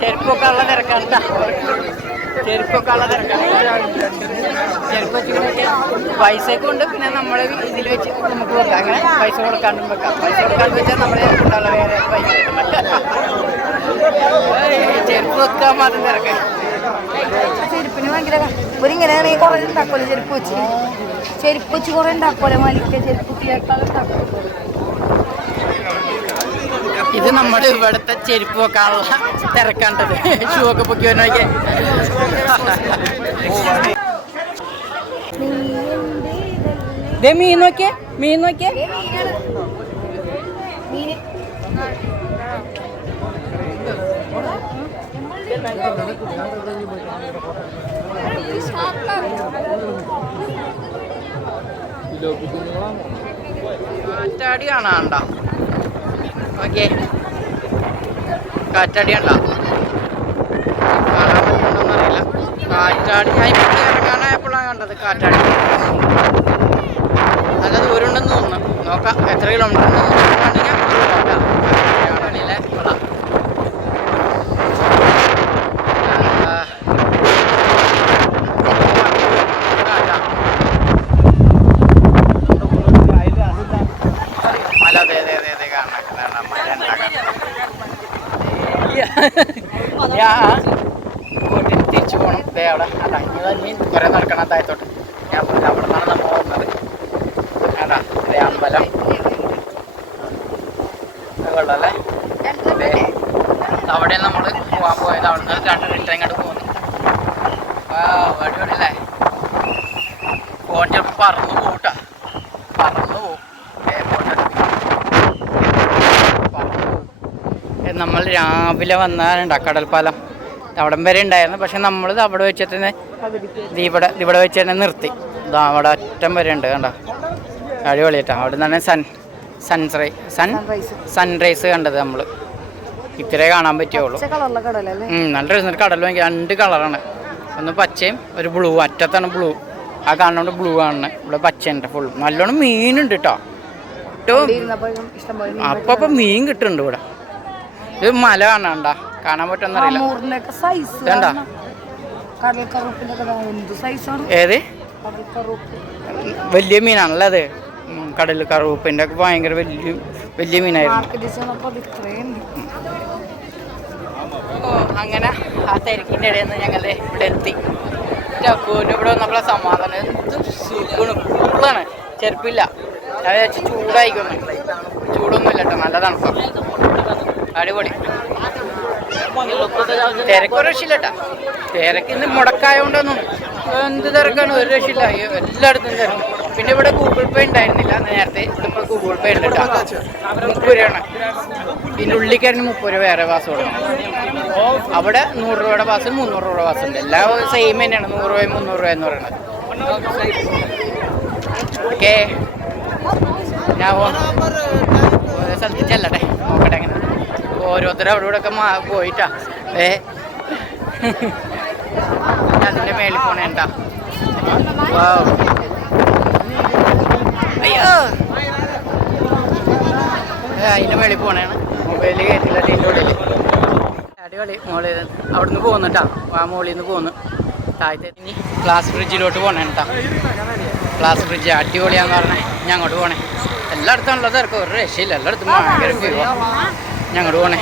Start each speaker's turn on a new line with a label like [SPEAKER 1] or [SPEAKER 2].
[SPEAKER 1] ചെരുപ്പൊക്കെ ഉള്ള തിരക്കാണ്. ചെരുപ്പൊക്കെ ഉള്ള തിരക്കാണ്. ചെരുപ്പ് വെച്ചിട്ട് പൈസയൊക്കെ ഉണ്ട് പിന്നെ നമ്മൾ ഇതിൽ വെച്ച് നമുക്ക് വെക്കാം. അങ്ങനെ പൈസ കൊടുക്കാണ്ടും വെക്കാം. പൈസ കൊടുക്കാണ്ട് വെച്ചാൽ നമ്മളെ ചെരുപ്പുള്ള വേറെ പൈസ ചെരുപ്പ് വെക്കാൻ മാത്രം തിരക്കാണ്.
[SPEAKER 2] ചെരുപ്പിന് ഭയങ്കര ഇവരിങ്ങനെയാണ് കുറെ ഉണ്ടാക്കുമല്ലോ ചെരുപ്പ് വെച്ച്. ചെരുപ്പ് വെച്ച് കുറേ ഉണ്ടാക്കുമല്ലോ മലിക്ക ചെരുപ്പ് കുട്ടിയേക്കാൾ ഉണ്ടാക്കും.
[SPEAKER 1] ഇത് നമ്മുടെ ഇവിടുത്തെ ചെരുപ്പ് വെക്കാനുള്ള തിരക്കാണ്ടത്. ഷൂ ഒക്കെ പൊക്കി വന്നോക്കെ ദേ മീൻ നോക്കിയേ മീൻ നോക്കിയേ. കാറ്റാടി കാണാണ്ട ഓക്കെ കാറ്റടി കാണാൻ പറ്റുന്നുണ്ടോന്നറിയില്ല കാറ്റാടി ഞാൻ ഇറങ്ങാനായപ്പോഴാണ് കണ്ടത് കാറ്റാടി. നല്ല ദൂരം ഉണ്ടെന്ന് തോന്നുന്നു. നോക്കാം എത്ര കിലോമീറ്റർ ഉണ്ടെന്ന് കാറ്റാടിയിലെ കൊള്ളാം ആ. കാറ്റാ. മല അതെ അതെ അതെ അതെ കാണാം കാണാം മല ഉണ്ടാക്കാം ഞാൻ ബോട്ടിൽ തിരിച്ചു പോകണം ദേ അവിടെ അതാ ഇനി തന്നെ കുറെ നടക്കണം താഴത്തോട്ട് ഞാൻ പറഞ്ഞു അവിടെ നിന്നാണ് നമ്മൾ പോകുന്നത്. അതാ ദേ അമ്പലം. അല്ലേ അവിടെ നമ്മൾ പോകാൻ പോയത് അവിടെ നിന്ന് രണ്ട് റിട്ടേൺ ഇങ്ങോട്ട് പോകുന്നു അടിപൊളിയല്ലേ? ഫോൺ പറന്ന് പോട്ടാ പറന്നു പോകും നമ്മൾ രാവിലെ വന്നാലുണ്ടാ കടൽപ്പാലം. അവിടം വരെ ഉണ്ടായിരുന്നു. പക്ഷെ നമ്മൾ അവിടെ വെച്ചിട്ട് തന്നെ ഇവിടെ ഇവിടെ വെച്ച് തന്നെ നിർത്തി. അവിടെ അറ്റം വരെ ഉണ്ട് കണ്ട? അടിപൊളിയായിട്ടാ. അവിടെ നിന്നാണ് sun sunrise sun
[SPEAKER 2] sunrise
[SPEAKER 1] sunrise കണ്ടത് നമ്മൾ ഇത്രേ കാണാൻ പറ്റുള്ളൂ. നല്ല രസം. കടൽ വാങ്ങി രണ്ട് കളറാണ്. ഒന്ന് പച്ചയും ഒരു ബ്ലൂ അറ്റത്താണ് ബ്ലൂ ആ കാണുന്നോണ്ട് ബ്ലൂ ആണ്. ഇവിടെ പച്ചയുണ്ട് ഫുൾ നല്ലോണം മീനുണ്ട് കേട്ടോ ഏറ്റവും അപ്പൊ മീൻ കിട്ടുന്നുണ്ട്. ഇവിടെ. ഇത് മല കാണാണ്ട കാണാൻ പറ്റുമെന്നറിയില്ല
[SPEAKER 2] സൈസ്? കടൽക്കറുപ്പിന്റെ എന്ത് സൈസാണ്
[SPEAKER 1] ഏത്? വലിയ മീനാണല്ലേ അത്. കടൽ കറുപ്പിന്റെ ഒക്കെ ഭയങ്കര വലിയ വലിയ മീനായിരുന്നു. അങ്ങനെ ആ തിരക്കിന്റെ ഇടയിൽ നിന്ന് ഞങ്ങൾ ഇവിടെ എത്തി. ചക്കൂന്റെ ഇവിടെ വന്നപ്പോഴെ സമാധാനം. എന്ത് സുഖമാണ് കൂളാണ് ചെരുപ്പില്ല. ഞാൻ വിചാരിച്ചു ചൂടായിക്കൊന്നു. ചൂടൊന്നുമില്ല കേട്ടോ. നല്ല തണുപ്പാണ് അടിപൊളി. തിരക്ക് ഒരു രക്ഷയില്ല കേട്ടോ തിരക്ക് ഇന്ന് മുടക്കായോണ്ടൊന്നും എന്ത് തിരക്കാണ്? ഒരു രക്ഷയില്ല. എല്ലായിടത്തും തിരക്ക്. പിന്നെ ഇവിടെ ഗൂഗിൾ പേ ഉണ്ടായിരുന്നില്ല. നേരത്തെ ഇപ്പൊ ഗൂഗിൾ പേ ഉണ്ട് മുപ്പത് രൂപയാണ്. പിന്നെ ഉള്ളിക്കാരന് മുപ്പത് രൂപ വേറെ പാസ് കൊടുക്കണം. അവിടെ നൂറ് രൂപയുടെ പാസ് മുന്നൂറ് രൂപയുടെ പാസ് ഉണ്ട്. എല്ലാം സെയിം തന്നെയാണ്. നൂറ് രൂപയും മുന്നൂറ് രൂപ എന്ന് പറയുന്നത്. ഓക്കെ ഞാൻ സ്ഥലത്ത് നോക്കട്ടെ എങ്ങനെ ഓരോരുത്തരും അവിടെ ഇവിടെ ഒക്കെ പോയിട്ടാ. ഏ? അതിന്റെ മേളിൽ പോണേണ്ട അയ്യോ. അതിന്റെ മേളിൽ പോണേണ്. മൊബൈലിൽ കയറ്റില്ല അതിന്റെ ഉള്ളിൽ അടിപൊളി മോളിൽ അവിടുന്ന് പോകുന്നുട്ടാ ആ മോളിൽ നിന്ന് പോകുന്നു താഴത്തെ ഇനി ഗ്ലാസ് ഫ്രിഡ്ജിലോട്ട് പോണേ ക്ലാസ് ഗ്ലാസ് ഫ്രിഡ്ജ് അടിപൊളിയാന്ന് പറഞ്ഞേ ഞാൻ അങ്ങോട്ട് പോണേ. എല്ലായിടത്തും ഉള്ള തിരക്ക്. ഒരു രക്ഷയില്ല. എല്ലായിടത്തും ഭയങ്കര വ്യൂ ഞാൻ അങ്ങോട്ട് പോണേ